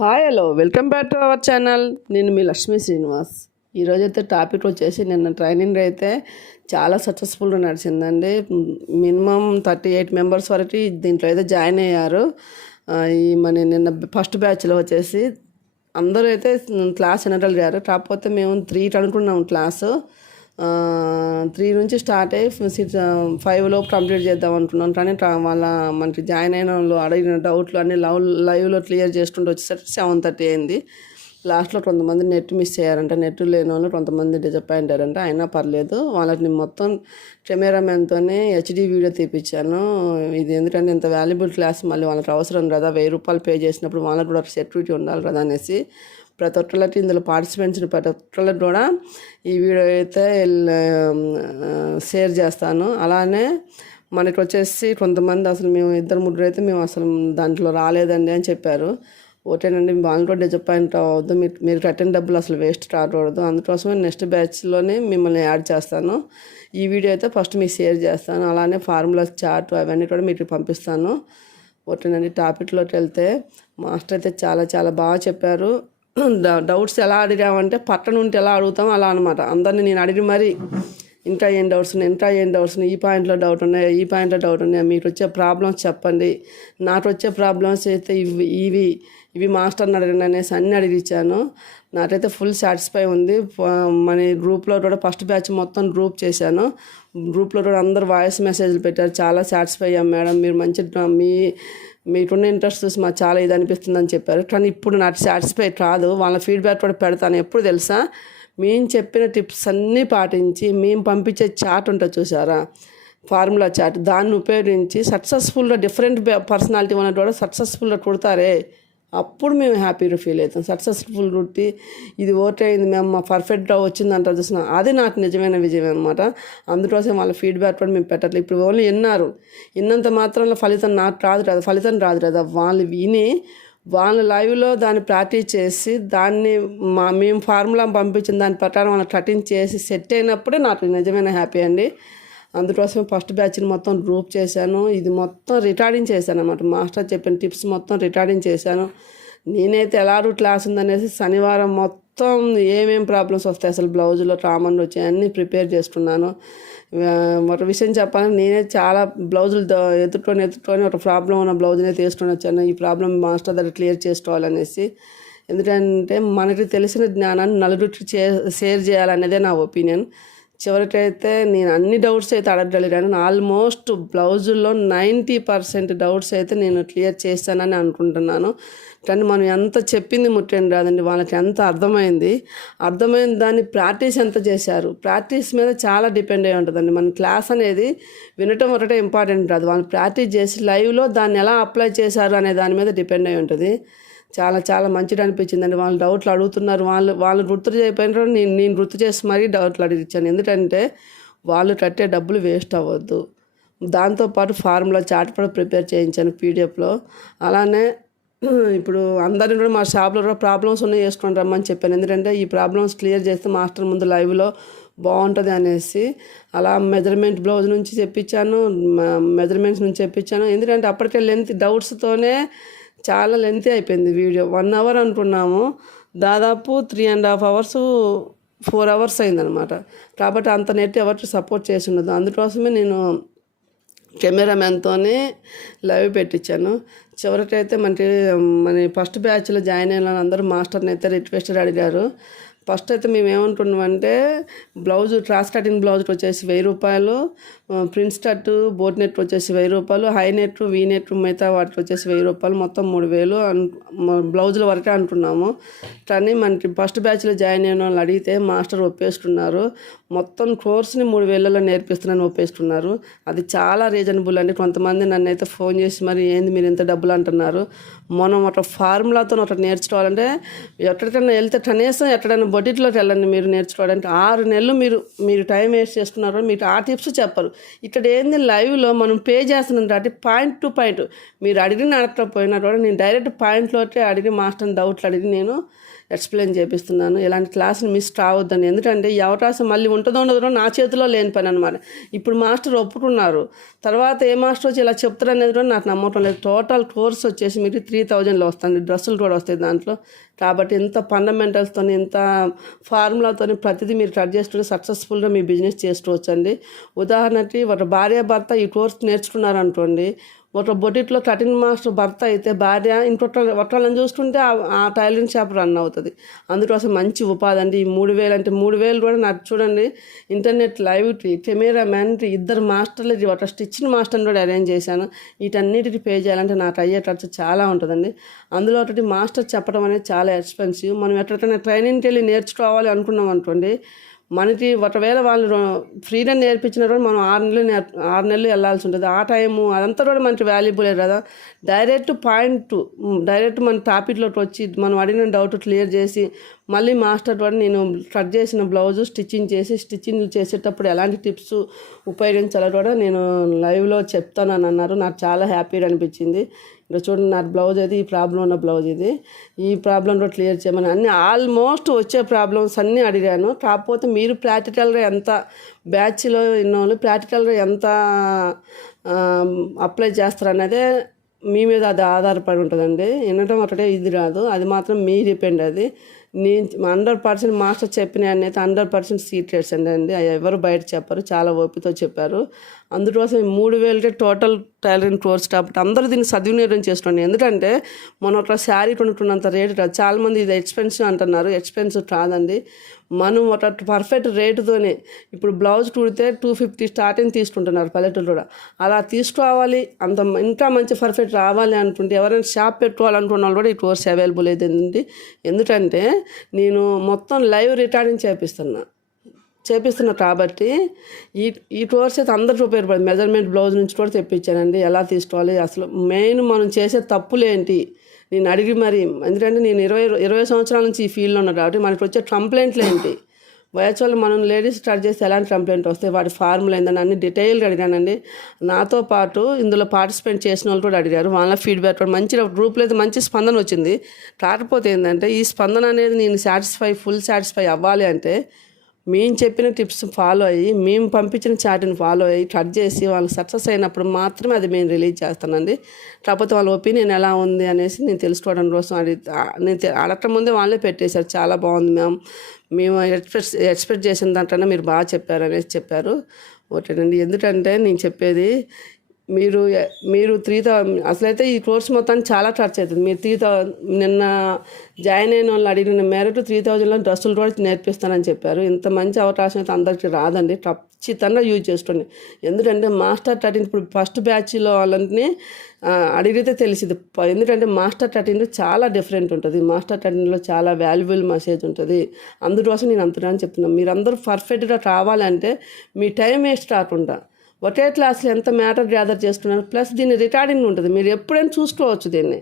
Hi hello welcome back to our channel నేను మీ లక్ష్మీ శ్రీనివాస్. ఈరోజైతే టాపిక్ వచ్చేసి నిన్న ట్రైనింగ్ అయితే చాలా సక్సెస్ఫుల్గా నడిచిందండి. మినిమం థర్టీ ఎయిట్ మెంబర్స్ వరకు దీంట్లో అయితే జాయిన్ అయ్యారు. ఈ మన నిన్న ఫస్ట్ బ్యాచ్లో వచ్చేసి అందరూ అయితే క్లాస్ జనరల్ చేయారు కాకపోతే మేము త్రీ అనుకున్నాం క్లాసు త్రీ నుంచి స్టార్ట్ అయ్యి సిక్స్ ఫైవ్ లోపు కంప్లీట్ చేద్దాం అనుకున్నాం కానీ వాళ్ళ మనకి జాయిన్ అయిన వాళ్ళు అడిగిన డౌట్లు అన్ని లవ్ లైవ్లో క్లియర్ చేసుకుంటూ వచ్చేసరికి సెవెన్ థర్టీ అయింది. లాస్ట్లో కొంతమంది నెట్ మిస్ అయ్యారంట. నెట్ లేని వాళ్ళు కొంతమంది డిజపాయింట్ అయ్యారంట. అయినా పర్లేదు. వాళ్ళని మొత్తం కెమెరామెన్తోనే హెచ్డి వీడియో తీపిచ్చాను. ఇది ఎందుకంటే ఇంత వాల్యుబుల్ క్లాస్ మళ్ళీ వాళ్ళకి అవసరం కదా. వెయ్యి రూపాయలు పే చేసినప్పుడు వాళ్ళకి కూడా సెక్యూరిటీ ఉండాలి కదా అనేసి ప్రతి ఒక్కళ్ళకి ఇందులో పార్టిసిపెంట్స్ ప్రతి ఒక్కళ్ళకి కూడా ఈ వీడియో అయితే షేర్ చేస్తాను. అలానే మనకి వచ్చేసి కొంతమంది అసలు మేము ఇద్దరు ముగ్గురు అయితే మేము అసలు దాంట్లో రాలేదండి అని చెప్పారు. ఓకేనండి వాళ్ళు కూడా డిసప్పాయింట్ అవ్వద్దు. మీరు మీరు కట్టిన డబ్బులు అసలు వేస్ట్ కాకూడదు అందుకోసమే నెక్స్ట్ బ్యాచ్లోనే మిమ్మల్ని యాడ్ చేస్తాను. ఈ వీడియో అయితే ఫస్ట్ మీకు షేర్ చేస్తాను. అలానే ఫార్ములా చార్ట్ అవన్నీ కూడా మీకు పంపిస్తాను. ఓకేనండి టాపిక్లోకి వెళ్తే మాస్టర్ అయితే చాలా చాలా బాగా చెప్పారు. డౌట్స్ ఎలా అడిగామంటే పట్టణ ఉంటే ఎలా అడుగుతాం అలా అనమాట అందరిని నేను అడిగి మరి ఇంకా ఏం డౌట్స్ ఉన్నాయి ఇంకా ఏం డౌట్స్ ఉన్నాయి ఈ పాయింట్లో డౌట్ ఉన్నాయి ఈ పాయింట్లో డౌట్ ఉన్నాయి మీకు వచ్చే ప్రాబ్లమ్స్ చెప్పండి. నాకు వచ్చే ప్రాబ్లమ్స్ అయితే ఇవి ఇవి ఇవి మాస్టర్ని అడగండి అనేసి అన్ని అడిగిచ్చాను నాకైతే ఫుల్ సాటిస్ఫై ఉంది. మన గ్రూప్లో కూడా ఫస్ట్ బ్యాచ్ మొత్తం గ్రూప్ చేశాను. గ్రూప్లో కూడా అందరు వాయిస్ మెసేజ్లు పెట్టారు. చాలా సాటిస్ఫై అయ్యాం మేడం. మీరు మంచి మీ మీకున్న ఇంట్రెస్ట్ చూసి మాకు చాలా ఇది అనిపిస్తుందని చెప్పారు. కానీ ఇప్పుడు నాకు సాటిస్ఫై కాదు. వాళ్ళ ఫీడ్బ్యాక్ కూడా పెడతాను. ఎప్పుడు తెలుసా? మేము చెప్పిన టిప్స్ అన్నీ పాటించి మేము పంపించే చాట్ ఉంటుంది చూసారా ఫార్ములా చాట్ దాన్ని ఉపయోగించి సక్సెస్ఫుల్గా డిఫరెంట్ పర్సనాలిటీ ఉన్నట్టు కూడా సక్సెస్ఫుల్గా కుడతారే. అప్పుడు మేము హ్యాపీగా ఫీల్ అవుతాం. సక్సెస్ఫుల్ రొట్టి ఇది ఓకే అయింది మేము మా పర్ఫెక్ట్గా వచ్చిందంటారు చూసిన అది నాకు నిజమైన విజయం అనమాట అందుకోసం వాళ్ళ ఫీడ్బ్యాక్ కూడా మేము పెట్టట్లేదు. ఇప్పుడు ఓన్లీ విన్నారు విన్నంత మాత్రంలో ఫలితం నాకు రాదు కదా ఫలితం రాదు కదా వాళ్ళు విని వాళ్ళు లైవ్లో దాన్ని ప్రాక్టీస్ చేసి దాన్ని మా మేము ఫార్ములా పంపించిన దాని ప్రకారం వాళ్ళని కటింగ్ చేసి సెట్ అయినప్పుడే నాకు నిజమైన హ్యాపీ అండి. అందుకోసం ఫస్ట్ బ్యాచ్ని మొత్తం గ్రూప్ చేశాను. ఇది మొత్తం రికార్డింగ్ చేశాను అనమాట మాస్టర్ చెప్పిన టిప్స్ మొత్తం రికార్డింగ్ చేశాను. నేనైతే ఎలాగూ క్లాస్ ఉందనేసి శనివారం మొత్తం ఏమేం ప్రాబ్లమ్స్ వస్తాయి అసలు బ్లౌజులో కామన్ వచ్చాయి అన్నీ ప్రిపేర్ చేసుకున్నాను. ఒక విషయం చెప్పాలంటే నేనే చాలా బ్లౌజులు ఎత్తుకొని ఎత్తుకొని ఒక ప్రాబ్లం ఉన్న బ్లౌజ్నే తీసుకొని వచ్చాను. ఈ ప్రాబ్లం మాస్టర్ దగ్గర క్లియర్ చేసుకోవాలనేసి. ఎందుకంటే మనకి తెలిసిన జ్ఞానాన్ని నలుగురికి చే షేర్ చేయాలనేదే నా ఒపీనియన్. చివరికైతే నేను అన్ని డౌట్స్ అయితే అడగగలిగాను. ఆల్మోస్ట్ బ్లౌజుల్లో నైంటీ పర్సెంట్ డౌట్స్ అయితే నేను క్లియర్ చేస్తానని అనుకుంటున్నాను. కానీ మనం ఎంత చెప్పింది ముట్టేం రాదండి. వాళ్ళకి ఎంత అర్థమైంది? అర్థమైన దాన్ని ప్రాక్టీస్ ఎంత చేశారు? ప్రాక్టీస్ మీద చాలా డిపెండ్ అయి ఉంటుందండి. మన క్లాస్ అనేది వినటం ఒకటే ఇంపార్టెంట్ కాదు. వాళ్ళు ప్రాక్టీస్ చేసి లైవ్లో దాన్ని ఎలా అప్లై చేశారు అనే దాని మీద డిపెండ్ అయి ఉంటుంది. చాలా చాలా మంచిది అనిపించిందండి వాళ్ళు డౌట్లు అడుగుతున్నారు. వాళ్ళు వాళ్ళు గుర్తు చేయకపోయినా నేను నేను గుర్తు చేసి మరీ డౌట్లు అడిగించాను ఎందుకంటే వాళ్ళు కట్టే డబ్బులు వేస్ట్ అవ్వద్దు. దాంతోపాటు ఫార్ములా చాట్ కూడా ప్రిపేర్ చేయించాను పీడిఎఫ్లో. అలానే ఇప్పుడు అందరిని కూడా మా షాప్లో కూడా ప్రాబ్లమ్స్ ఉన్నాయి వేసుకొని రమ్మని చెప్పాను. ఎందుకంటే ఈ ప్రాబ్లమ్స్ క్లియర్ చేస్తే మాస్టర్ ముందు లైవ్లో బాగుంటుంది అనేసి అలా మెజర్మెంట్ బ్లౌజ్ నుంచి చెప్పించాను మెజర్మెంట్స్ నుంచి చెప్పించాను ఎందుకంటే అప్పటికే లెంత్ డౌట్స్తోనే చాలా లెంతీ అయిపోయింది వీడియో వన్ అవర్ అనుకున్నాము. దాదాపు three and half hours four hours అయిందనమాట కాబట్టి అంత నెట్ ఎవరికి సపోర్ట్ చేసి ఉండదు. అందుకోసమే నేను కెమెరామెన్తోనే లైవ్ పెట్టించాను. చివరికైతే మనకి మన ఫస్ట్ బ్యాచ్లో జాయిన్ అయిన అందరూ మాస్టర్ని అయితే రిక్వెస్ట్ అడిగారు. ఫస్ట్ అయితే మేము ఏమనుకున్నామంటే బ్లౌజ్ క్రాస్ కటింగ్ బ్లౌజ్కి వచ్చేసి వెయ్యి రూపాయలు ప్రింట్ స్టట్ బోట్ నెట్ వచ్చేసి వెయ్యి రూపాయలు హై నెట్ వీ నెట్ మిగతా వాటికి వచ్చేసి వెయ్యి రూపాయలు మొత్తం మూడు వేలు బ్లౌజుల వరకే అంటున్నాము. కానీ మనకి ఫస్ట్ బ్యాచ్లో జాయిన్ అయిన వాళ్ళు అడిగితే మాస్టర్ ఒప్పేసుకున్నారు. మొత్తం కోర్స్ని మూడు వేలలో నేర్పిస్తున్నాను ఒప్పేసుకున్నారు. అది చాలా రీజనబుల్ అండి. కొంతమంది నన్ను అయితే ఫోన్ చేసి మరి ఏంది మీరు ఇంత డబ్బులు అంటున్నారు? మనం ఒక ఫార్ములాతో ఒకటి నేర్చుకోవాలంటే ఎక్కడికైనా వెళ్తే కనీసం ఎక్కడైనా బొటిట్లోకి వెళ్ళండి మీరు నేర్చుకోవడానికి. ఆరు నెలలు మీరు మీరు టైం వేస్ట్ చేస్తున్నారు మీకు ఆ టిప్స్ చెప్పరు. ఇక్కడ ఏంది లైవ్లో మనం పే చేస్తున్నాం కాబట్టి పాయింట్ టు పాయింట్. మీరు అడిగిన అడగకపోయినా కూడా నేను డైరెక్ట్ పాయింట్లోకి అడిగి మాస్టర్ డౌట్లు అడిగి నేను ఎక్స్ప్లెయిన్ చేపిస్తున్నాను. ఇలాంటి క్లాస్ని మిస్ కావద్దని. ఎందుకంటే ఈ అవకాశం మళ్ళీ ఉంటుందో ఉండదో నా చేతిలో లేని పని అనమాట ఇప్పుడు మాస్టర్ ఒప్పుకున్నారు. తర్వాత ఏ మాస్టర్ వచ్చి ఇలా చెప్తారు అనేది కూడా నాకు నమ్మటం లేదు. టోటల్ కోర్స్ వచ్చేసి మీకు త్రీ థౌజండ్లో వస్తుంది. డ్రెస్సులు కూడా వస్తాయి దాంట్లో. కాబట్టి ఇంత ఫండమెంటల్స్తో ఇంత ఫార్ములాతో ప్రతిదీ మీరు కట్ చేసుకుంటే సక్సెస్ఫుల్గా మీ బిజినెస్ చేసుకోవచ్చు అండి ఉదాహరణకి ఒక భార్య భర్త ఈ కోర్స్ నేర్చుకున్నారు అనుకోండి ఒక బొటిట్లో కటింగ్ మాస్టర్ భర్త అయితే భార్య ఇంకొక ఒకళ్ళని చూసుకుంటే ఆ- టైలరింగ్ షాప్ రన్ అవుతుంది. అందుకోసం మంచి ఉపాధి అండి. ఈ మూడు వేలు అంటే మూడు వేలు కూడా నాకు చూడండి ఇంటర్నెట్ లైవ్ కెమెరా మ్యాన్ ఇద్దరు మాస్టర్లకి ఒక స్టిచ్చింగ్ మాస్టర్ని కూడా అరేంజ్ చేశాను. వీటన్నిటికి పే చేయాలంటే నాకు అయ్యే ఖర్చు చాలా ఉంటుందండి. అందులో ఒకటి మాస్టర్ చెప్పడం అనేది చాలా ఎక్స్పెన్సివ్ మనం ఎక్కడికైనా ట్రైనింగ్కి వెళ్ళి నేర్చుకోవాలి అనుకున్నాం అనుకోండి మనకి ఒకవేళ వాళ్ళు ఫ్రీగా నేర్పించిన రోజు మనం ఆరు నెలలు నేర్ ఆరు నెలలు వెళ్ళాల్సి ఉంటుంది. ఆ టైము అదంతా కూడా మనకి వాల్యుబులే కదా. డైరెక్ట్ పాయింట్ డైరెక్ట్ మన టాపిక్లోకి వచ్చి మనం అడిగిన డౌట్ క్లియర్ చేసి మళ్ళీ మాస్టర్ ద్వారా నేను కట్ చేసిన బ్లౌజు స్టిచ్చింగ్ చేసి స్టిచ్చింగ్ చేసేటప్పుడు ఎలాంటి టిప్స్ ఉపయోగించాలో కూడా నేను లైవ్లో చెప్తానని అన్నారు. నాకు చాలా హ్యాపీగా అనిపించింది. ఇక్కడ చూడండి నా బ్లౌజ్ అది ఈ ప్రాబ్లం ఉన్న బ్లౌజ్ ఇది. ఈ ప్రాబ్లం కూడా క్లియర్ చేయమని అన్ని ఆల్మోస్ట్ వచ్చే ప్రాబ్లమ్స్ అన్నీ అడిగాను. కాకపోతే మీరు ప్రాక్టికల్గా ఎంత బ్యాచ్లో ఇన్నోళ్ళు ప్రాక్టికల్గా ఎంత అప్లై చేస్తారనేదే మీ మీద అది ఆధారపడి ఉంటుందండి. వినడం ఒకటే ఇది రాదు అది మాత్రం మీ డిపెండ్ అది. నేను హండ్రెడ్ పర్సెంట్ మాస్టర్ చెప్పిన అయితే హండ్రెడ్ పర్సెంట్ సీక్రెట్స్ అండి. అండి ఎవరు బయట చెప్పారు. చాలా ఓపికతో చెప్పారు. అందుకోసం మూడు వేలకే టోటల్ టైలరింగ్ కోర్స్ కాబట్టి అందరూ దీన్ని సద్వినియోగం చేసుకోండి. ఎందుకంటే మొన్న ఒక శారీ కొనుక్కున్నంత రేటు కాదు చాలామంది ఇది ఎక్స్పెన్సివ్ అంటున్నారు. ఎక్స్పెన్సివ్ కాదండి మనం ఒక పర్ఫెక్ట్ రేటుతోనే ఇప్పుడు బ్లౌజ్ కుడితే టూ ఫిఫ్టీ స్టార్టింగ్ తీసుకుంటున్నారు పల్లెటూరు కూడా. అలా తీసుకోవాలి అంత ఇంకా మంచి పర్ఫెక్ట్ రావాలి అనుకుంటే ఎవరైనా షాప్ పెట్టుకోవాలనుకున్న వాళ్ళు కూడా ఈ కోర్స్ అవైలబుల్ అయితే ఎందుకంటే నేను మొత్తం లైవ్ రికార్డింగ్ చేపిస్తున్నా. చేపిస్తున్నా కాబట్టి ఈ ఈ కోర్స్ అయితే అందరికీ ఉపయోగపడింది మెజర్మెంట్ బ్లౌజ్ నుంచి కూడా తెప్పించానండి. ఎలా తీసుకోవాలి? అసలు మెయిన్ మనం చేసే తప్పులేంటి నేను అడిగి మరి ఎందుకంటే నేను ఇరవై ఇరవై సంవత్సరాల నుంచి ఈ ఫీల్డ్లో ఉన్నా కాబట్టి మనకి వచ్చే కంప్లైంట్లు ఏంటి? యాక్చువల్ మనం లేడీస్ స్టార్ట్ చేస్తే ఎలాంటి కంప్లైంట్ వస్తాయి? వాటి ఫార్ములా ఏందని అన్ని డీటెయిల్గా అడిగానండి. నాతో పాటు ఇందులో పార్టిసిపేట్ చేసిన వాళ్ళు కూడా అడిగారు. వాళ్ళ ఫీడ్బ్యాక్ కూడా మంచి గ్రూప్లో అయితే మంచి స్పందన వచ్చింది. కాకపోతే ఏంటంటే ఈ స్పందన అనేది నేను సాటిస్ఫై ఫుల్ సాటిస్ఫై అవ్వాలి అంటే మేము చెప్పిన టిప్స్ ఫాలో అయ్యి మేము పంపించిన చాట్ని ఫాలో అయ్యి కట్ చేసి వాళ్ళు సక్సెస్ అయినప్పుడు మాత్రమే అది మేము రిలీజ్ చేస్తానండి. కాకపోతే వాళ్ళ ఒపీనియన్ ఎలా ఉంది అనేసి నేను తెలుసుకోవడం కోసం అడిగి నేను అడగటం ముందే వాళ్ళే పెట్టేశారు. చాలా బాగుంది మ్యామ్. మేము ఎక్స్పెక్ట్ ఎక్స్పెక్ట్ చేసిన దాంట్లోనే మీరు బాగా చెప్పారు అనేసి చెప్పారు. ఓకేనండి. ఎందుకంటే నేను చెప్పేది మీరు మీరు త్రీ థౌ అసలైతే ఈ కోర్స్ మొత్తానికి చాలా ఖర్చు అవుతుంది మీరు త్రీ థౌ నిన్న జాయిన్ అయిన వాళ్ళు అడిగిన మేరకు త్రీ థౌజండ్లో డ్రెస్సులు కూడా నేర్పిస్తానని చెప్పారు. ఇంత మంచి అవకాశం అయితే అందరికీ రాదండి. ఖచ్చితంగా యూజ్ చేసుకోండి ఎందుకంటే మాస్టర్ థర్టీన్ ఇప్పుడు ఫస్ట్ బ్యాచ్లో వాళ్ళని అడిగితే తెలిసింది. ఎందుకంటే మాస్టర్ థర్టీన్ చాలా డిఫరెంట్ ఉంటుంది. మాస్టర్ థర్టీన్లో చాలా వాల్యుబుల్ మెసేజ్ ఉంటుంది. అందుకోసం నేను అంతగా చెప్తున్నాను. మీరందరూ పర్ఫెక్ట్గా కావాలంటే మీ టైం వేస్ట్ కాకుండా ఒకే క్లాస్లో ఎంత మ్యాటర్ గ్యాదర్ చేస్తున్నారు ప్లస్ దీన్ని రికార్డింగ్ ఉంటుంది. మీరు ఎప్పుడైనా చూసుకోవచ్చు దీన్ని.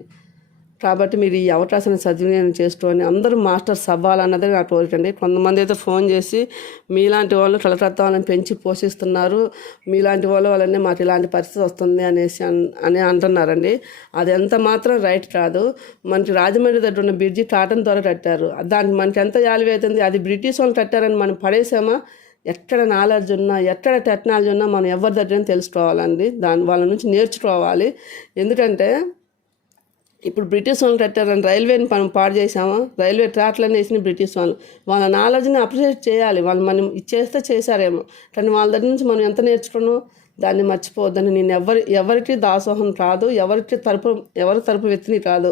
కాబట్టి మీరు ఈ అవకాశాన్ని సద్వినియోగం చేసుకొని అందరూ మాస్టర్స్ అవ్వాలన్నదే నా కోరికండి కొంతమంది అయితే ఫోన్ చేసి మీలాంటి వాళ్ళు కలకత్తా వాళ్ళని పెంచి పోషిస్తున్నారు. మీలాంటి వాళ్ళు వాళ్ళని మాకు ఇలాంటి పరిస్థితి వస్తుంది అనేసి అని అంటున్నారండి. అది ఎంత మాత్రం రైట్ కాదు. మనకి రాజమండ్రి దగ్గర ఉన్న బ్రిడ్జి కాటన్ ద్వారా కట్టారు. దానికి మనకి ఎంత వాల్యూ అవుతుంది? అది బ్రిటిష్ వాళ్ళు కట్టారని మనం పడేసామా? ఎక్కడ నాలెడ్జ్ ఉన్నా ఎక్కడ టెక్నాలజీ ఉన్నా మనం ఎవరి దగ్గర తెలుసుకోవాలండి. దాని వాళ్ళ నుంచి నేర్చుకోవాలి. ఎందుకంటే ఇప్పుడు బ్రిటిష్ వాళ్ళు కట్టారని రైల్వేని మనం పాడు చేసామా రైల్వే ట్రాక్లను వేసిన బ్రిటిష్ వాళ్ళు. వాళ్ళ నాలెడ్జ్ని అప్రిషియేట్ చేయాలి. వాళ్ళు మనం ఇచ్చేస్తే చేశారేమో. కానీ వాళ్ళ దగ్గర నుంచి మనం ఎంత నేర్చుకున్నాం? దాన్ని మర్చిపోవద్దని నేను ఎవరి ఎవరికి దాసోహం కాదు ఎవరికి తరపు ఎవరి తరపు వ్యక్తిని కాదు.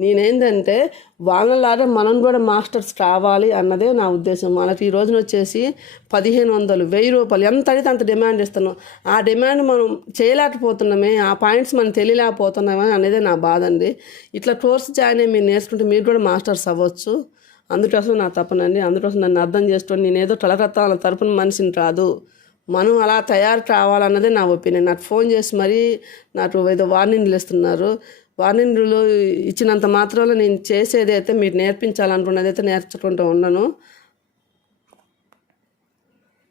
నేనేంటంటే వాళ్ళలాగా మనం కూడా మాస్టర్స్ కావాలి అన్నదే నా ఉద్దేశం. మనకి ఈ రోజున వచ్చేసి పదిహేను వందలు వెయ్యి రూపాయలు ఎంత అడిగితే అంత డిమాండ్ ఇస్తున్నాం. ఆ డిమాండ్ మనం చేయలేకపోతున్నామే ఆ పాయింట్స్ మనం తెలియలేకపోతున్నామే అనేది నా బాధ అండి. ఇట్లా కోర్స్ జాయిన్ అయ్యి మీరు నేర్చుకుంటే మీరు కూడా మాస్టర్స్ అవ్వచ్చు. అందుకోసం నా తప్పనండి అందుకోసం నన్ను అర్థం చేసుకోండి. నేనేదో కలకత్తాల తరపున మనిషిని కాదు మనం అలా తయారు కావాలన్నదే నా ఒపీనియన్. నాకు ఫోన్ చేసి మరీ నాకు ఏదో వార్నింగ్లు ఇస్తున్నారు. వార్నింగ్లు ఇచ్చినంత మాత్రంలో నేను చేసేది అయితే మీరు నేర్పించాలనుకున్నది అయితే నేర్చుకుంటూ ఉండను.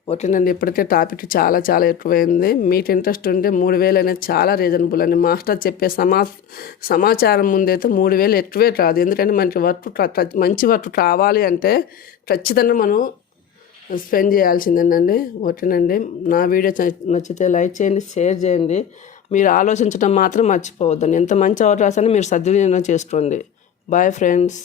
ఒకటినండి ఇప్పటికే టాపిక్ చాలా చాలా ఎక్కువైంది. మీకు ఇంట్రెస్ట్ ఉంటే మూడు వేలు అనేది చాలా రీజనబుల్ అండి. మాస్టర్ చెప్పే సమా సమాచారం ముందైతే మూడు వేలు ఎక్కువే కాదు. ఎందుకంటే మనకి వర్క్ మంచి వర్క్ కావాలి అంటే ఖచ్చితంగా మనం స్పెండ్ చేయాల్సిందేనండి. ఓకేనండి నా వీడియో నచ్చితే లైక్ చేయండి షేర్ చేయండి. మీరు ఆలోచించడం మాత్రం మర్చిపోవద్దండి. ఎంత మంచి అవకాశాన్ని మీరు సద్వినియోగం చేసుకోండి. Bye friends.